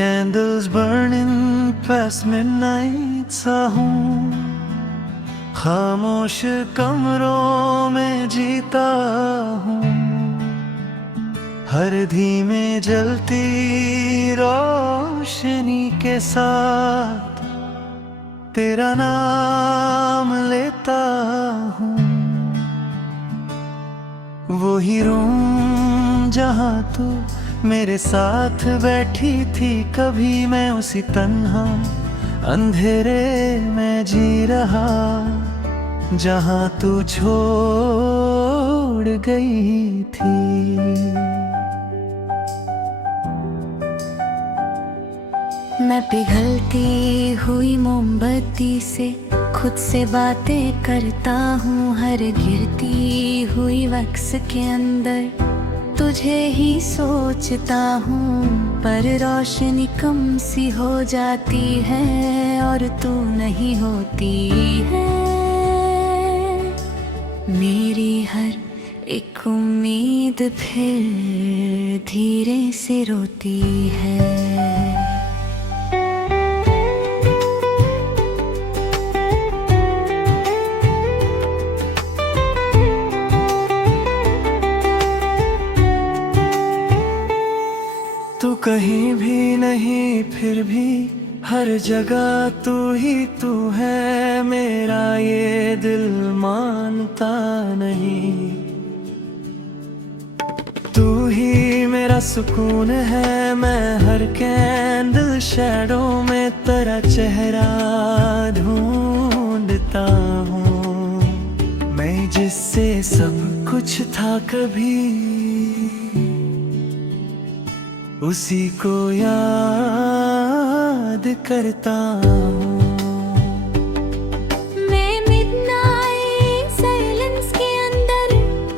Candles burning past midnight सा हूँ, खामोश कमरों में जीता हूँ। हर धीमे जलती रोशनी के साथ तेरा नाम लेता हूँ। वो ही रूम जहाँ तू मेरे साथ बैठी थी, कभी मैं उसी तन्हा अंधेरे में जी रहा जहाँ तू छोड़ गई थी। मैं पिघलती हुई मोमबत्ती से खुद से बातें करता हूँ। हर गिरती हुई वक्स के अंदर तुझे ही सोचता हूँ, पर रोशनी कम सी हो जाती है और तू नहीं होती है। मेरी हर एक उम्मीद फिर धीरे से रोती है। तू कहीं भी नहीं फिर भी हर जगह तू ही तू है, मेरा ये दिल मानता नहीं। तू ही मेरा सुकून है, मैं हर कैंडल शैडो में तेरा चेहरा ढूंढता हूँ। मैं जिससे सब कुछ था कभी उसी को याद करता हूँ। मैं मिडनाइट साइलेंस के अंदर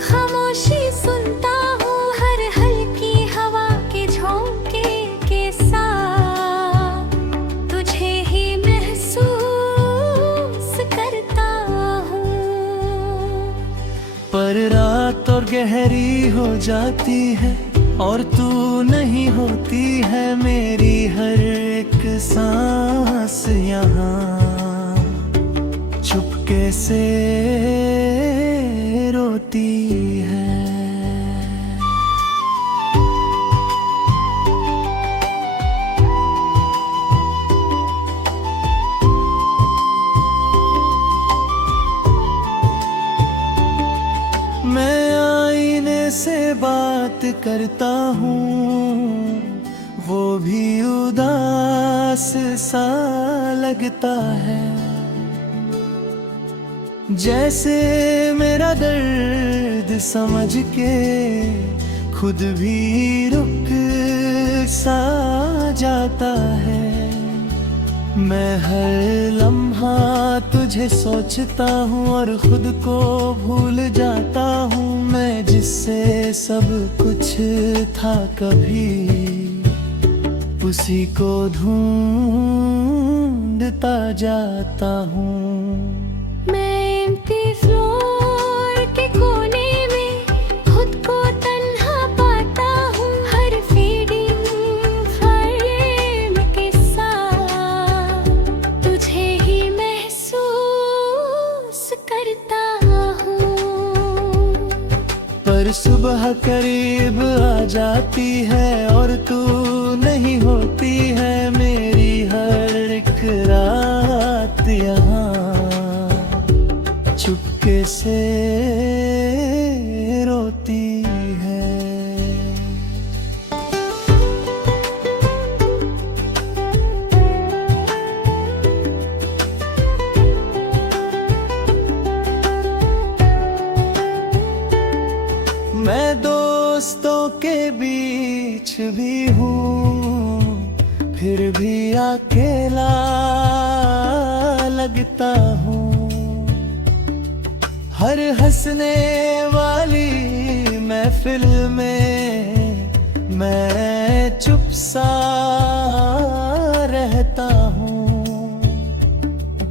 खामोशी सुनता हूँ, हर हल्की हवा के झोंके के साथ तुझे ही महसूस करता हूँ। पर रात और गहरी हो जाती है और तू नहीं होती है, मेरी हर एक सांस यहाँ चुपके से रोती है। मैं आईने से बात करता हूँ, वो भी उदास सा लगता है। जैसे मेरा दर्द समझ के खुद भी रुक सा जाता है। मैं हर लम्हा तुझे सोचता हूँ और खुद को भूल जाता हूँ। मैं जिससे सब कुछ था कभी उसी को ढूंढता जाता हूँ। मैं एम्प्टी फ्लोर के कोने में खुद को तन्हा पाता हूँ, हर फीडिंग फ्रेम के साथ तुझे ही महसूस करता हूँ। पर सुबह करीब आ जाती है और तू नहीं होती है, मेरी हर एक रात यहाँ चुपके से रोती है। मैं दोस्तों के बीच भी हूँ, फिर भी अकेला लगता हूँ। हर हंसने वाली महफिल में मैं चुप सा रहता हूँ।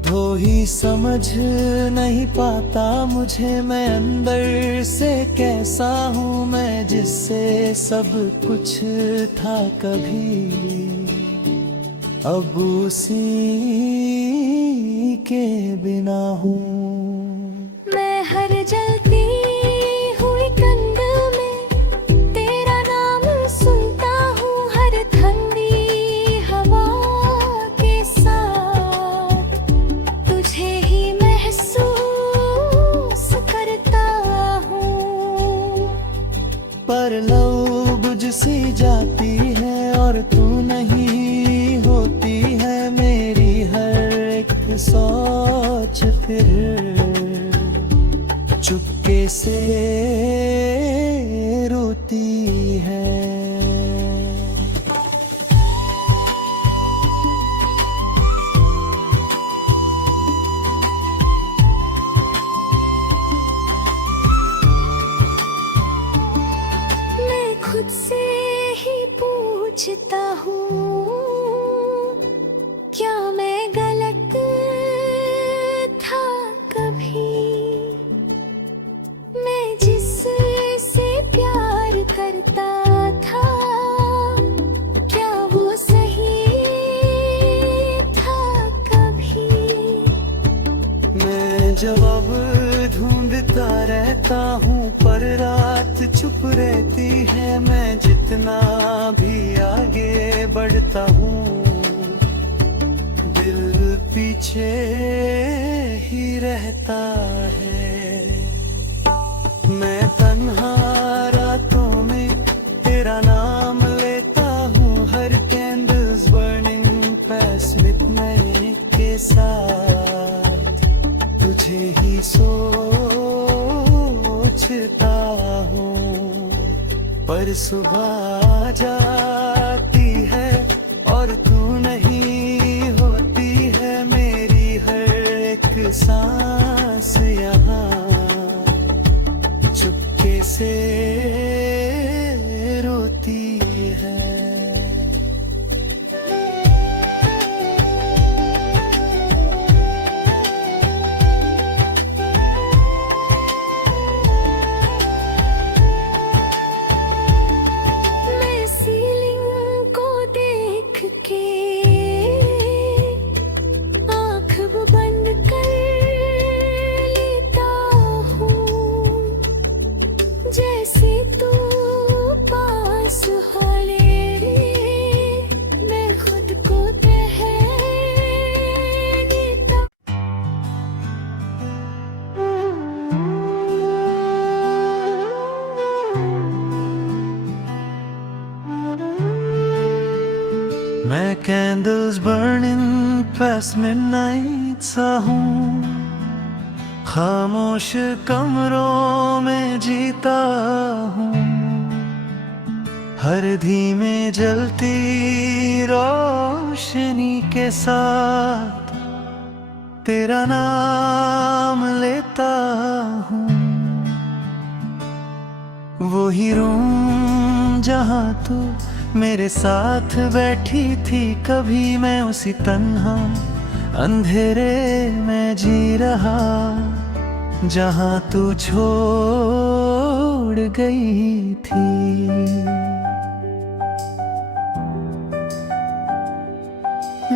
वो ही समझ नहीं पाता मुझे, मैं अंदर से कैसा हूँ। मैं जिससे सब कुछ था कभी अब उसी के बिना हूँ। मैं हर जलती हुई कंद में तेरा नाम सुनता हूँ, हर ठंडी हवा के साथ तुझे ही महसूस करता हूँ। पर लौ बुझ सी जाती है और तू नहीं होती है मेरी हर एक सोच, फिर चुपके से रोती है। मैं खुद से ही पूछता हूँ, क्या मैं गलत था कभी? मैं जिससे प्यार करता था, क्या वो सही था कभी? मैं जवाब ढूंढता रहता हूँ पर रात चुप रहती है। मैं जितना भी आगे बढ़ता हूँ दिल पीछे ही रहता है। मैं तन्हा रातों में तेरा नाम लेता हूँ, हर कैंडल्स बर्निंग पास मिडनाइट के साथ तुझे ही सोचता हूँ। पर सुबह आ जाती है और तू नहीं होती है मेरी हर एक सांस यहाँ चुपके से रोती है। मैं सीलिंग को देख के आँख बंद कर लेता हूँ, जैसे तू पास हले मैं खुद को तह देता। मैं कैंडल्स बर्निंग पास मिडनाइट सा हूँ, खामोश कमरों में जीता हूँ, हर धीमे जलती रोशनी के साथ तेरा नाम लेता हूँ। वही रूम जहाँ तू मेरे साथ बैठी थी कभी, मैं उसी तन्हा अंधेरे में जी रहा जहाँ तू छोड़ गई थी।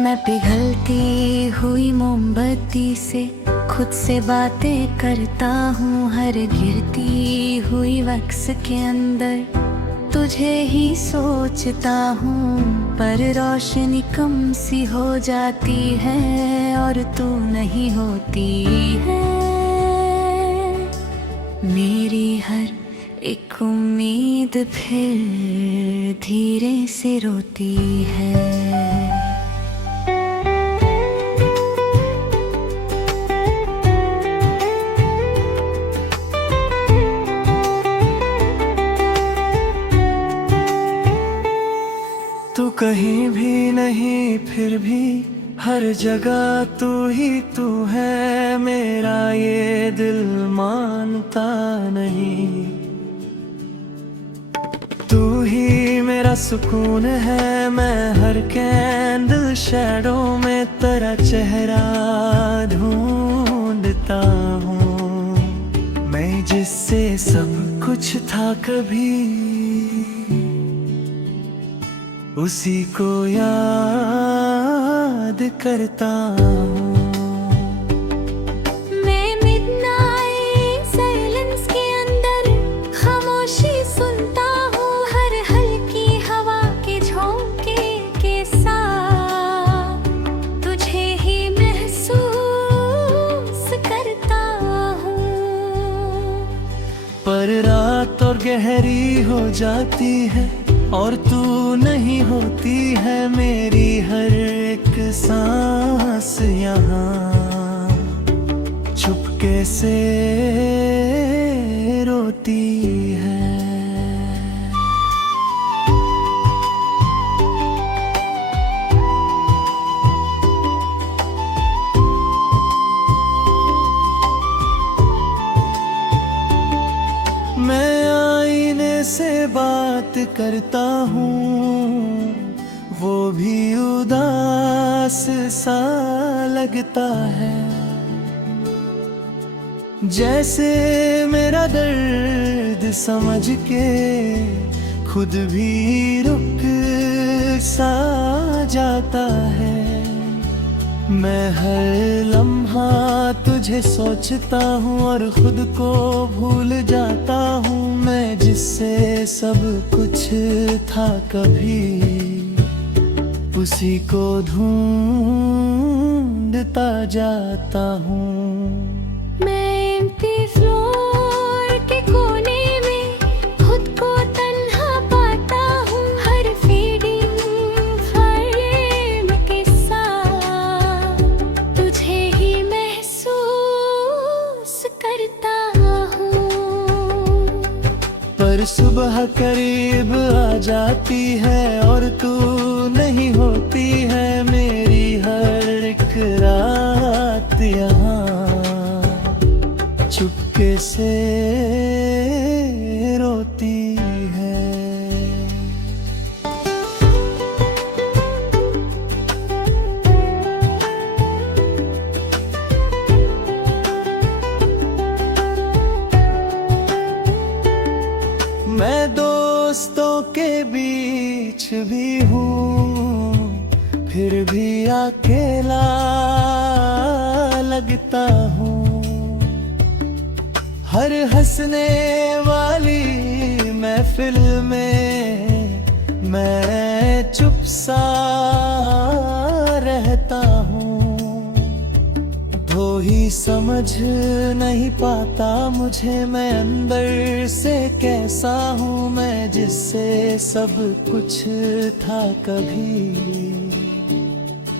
मैं पिघलती हुई मोमबत्ती से खुद से बातें करता हूँ, हर गिरती हुई वक्स के अंदर तुझे ही सोचता हूँ। पर रोशनी कम सी हो जाती है और तू नहीं होती है मेरी हर एक उम्मीद, फिर धीरे से रोती है। तू कहीं भी नहीं फिर भी हर जगह तू ही तू है, मेरा ये दिल मानता नहीं। तू ही मेरा सुकून है, मैं हर कैंडल शैडो में तेरा चेहरा ढूंढता हूँ। मैं जिससे सब कुछ था कभी उसी को याद याद करता हूँ। मैं मिडनाइट साइलेंस के अंदर खामोशी सुनता हूँ, हर हल्की हवा के झोंके के साथ तुझे ही महसूस करता हूँ। पर रात और गहरी हो जाती है और तू नहीं होती है, मेरी हर एक सांस यहाँ चुपके से रोती है। मैं आईने से बात करता हूँ, वो भी उदास सा लगता है, जैसे मेरा दर्द समझ के खुद भी रुक सा जाता है। मैं हर लम्हा तुझे सोचता हूँ और खुद को भूल जाता हूँ, मैं जिससे सब कुछ था कभी उसी को ढूंढता जाता हूँ। मैं एम्प्टी फ्लोर के कोने में खुद को तन्हा पाता हूँ, हर फीडिंग फ्रेम के साथ तुझे ही महसूस करता हूँ। पर सुबह करीब आ जाती है और तू नहीं होती है, मेरी हर एक रात यहाँ चुपके से रोती है। मैं दोस्तों के बीच भी हूँ, फिर भी अकेला लगता हूँ। हर हंसने वाली महफिल में मैं चुप सा रहता हूँ। वो ही समझ नहीं पाता मुझे, मैं अंदर से कैसा हूँ, मैं जिससे सब कुछ था कभी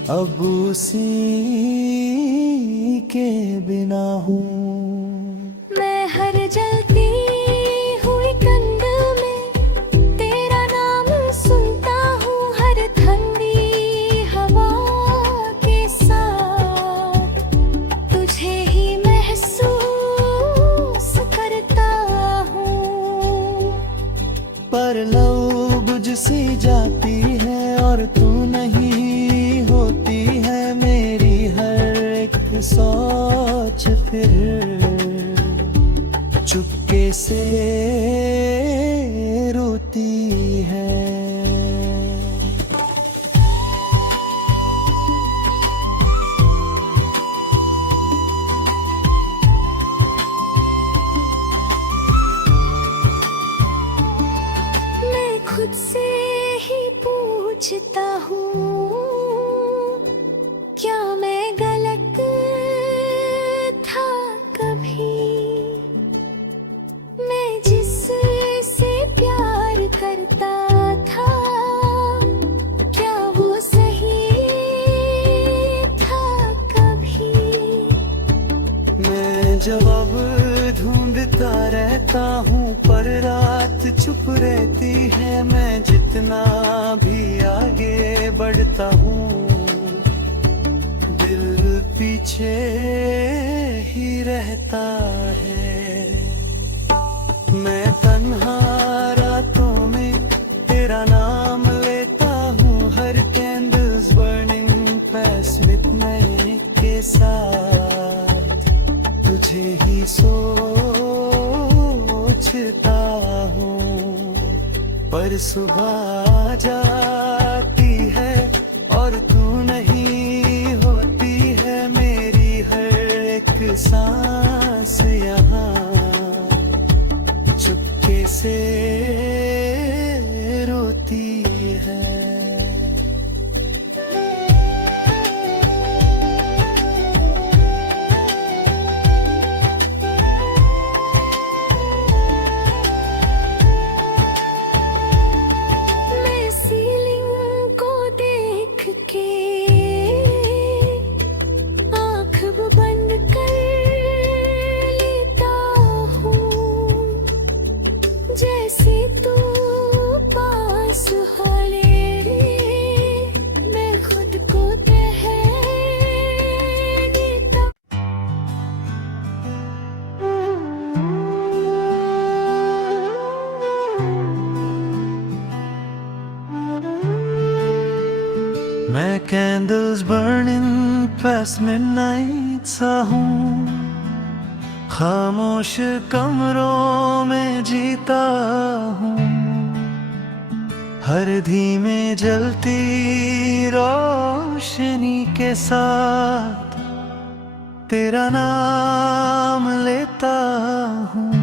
अब उसी के बिना हूँ। मैं हर जलती हुई कंद में तेरा नाम सुनता हूँ, हर ठंडी हवा के साथ तुझे ही महसूस करता हूँ। पर लौ बुझ सी जाती है और तू नहीं होती है, मेरी हर एक सोच फिर चुपके से रोती है। मैं खुद से ही पूछता हूँ, क्या मैं गलत था कभी? मैं जिससे प्यार करता था, क्या वो सही था कभी? मैं जवाब ढूंढता रहता हूँ, पर रात चुप रहती है। मैं जितना भी आगे बढ़ता हूँ, दिल पीछे ही रहता है। मैं तन्हा रातों में तेरा नाम लेता हूँ, हर कैंडल्स बर्निंग पास मिडनाइट के साथ तुझे ही सोचता हूँ। पर सुबह आ जाती है और तू नहीं सांस यहाँ चुपके से रोती है। मैं सीलिंग को देख के आँख बंद कर लेता हूँ, जैसे तू पास हले मैं खुद को कह देता। मैं कैंडल्स बर्निंग पास मिडनाइट सा हूँ, खामोश कमरों में जीता हूँ, हर धीमे जलती रोशनी के साथ तेरा नाम लेता हूँ।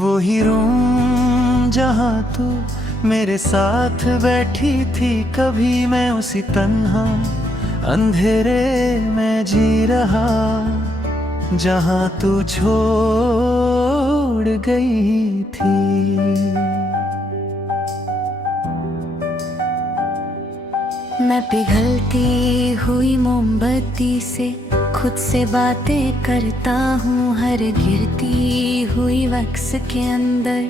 वही रूम जहाँ तू मेरे साथ बैठी थी कभी, मैं उसी तन्हा अंधेरे में जी रहा जहाँ तू छोड़ गई थी। मैं पिघलती हुई मोमबत्ती से खुद से बातें करता हूँ, हर गिरती हुई वक्स के अंदर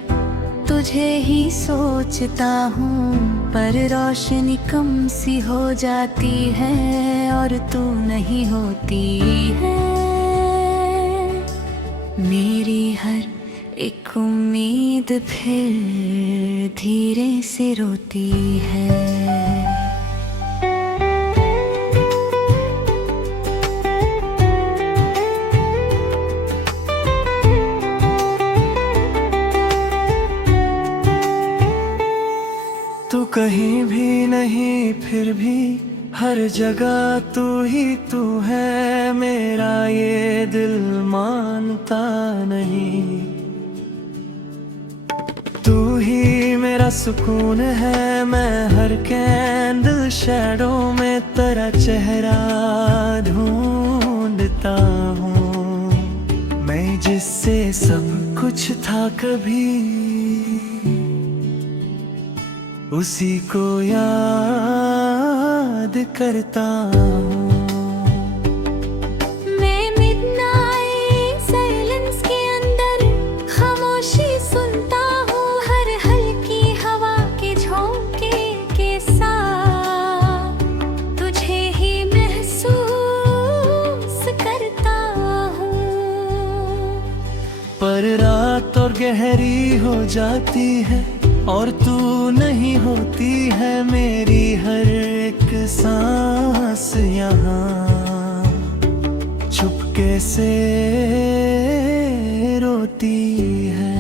तुझे ही सोचता हूँ, पर रोशनी कम सी हो जाती है और तू नहीं होती है। मेरी हर एक उम्मीद फिर धीरे से रोती है। तू कहीं भी नहीं फिर भी हर जगह तू ही तू है, मेरा ये दिल मानता नहीं। तू ही मेरा सुकून है, मैं हर कैंडल शैडो में तेरा चेहरा ढूंढता हूँ। मैं जिससे सब कुछ था कभी उसी को याद करता हूँ। मैं मिडनाइट साइलेंस के अंदर खामोशी सुनता हूँ, हर हल्की हवा के झोंके के साथ तुझे ही महसूस करता हूँ। पर रात और गहरी हो जाती है और तू नहीं होती है, मेरी हर एक सांस यहाँ चुपके से रोती है।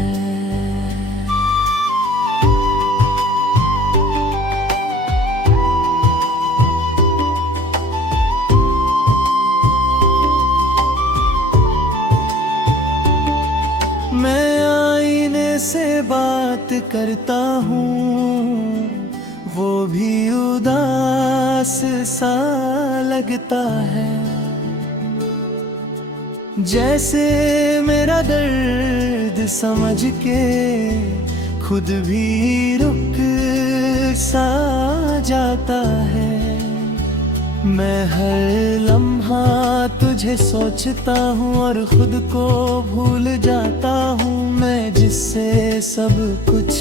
मैं आईने से बात करता हूँ, वो भी उदास सा लगता है, जैसे मेरा दर्द समझ के खुद भी रुक सा जाता है। मैं हर लम्हा तुझे सोचता हूँ और खुद को भूल जाता हूँ, मैं जिससे सब कुछ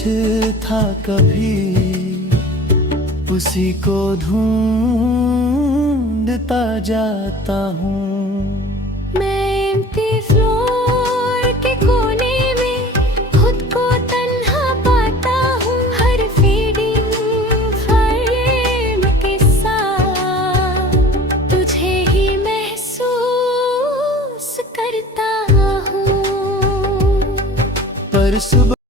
था कभी उसी को ढूंढता जाता हूँ। मैं एम्प्टी फ्लोर के कोने में खुद को तन्हा पाता हूँ, हर फीडिंग फ्रेम के साथ तुझे ही महसूस करता हूँ। पर सुबह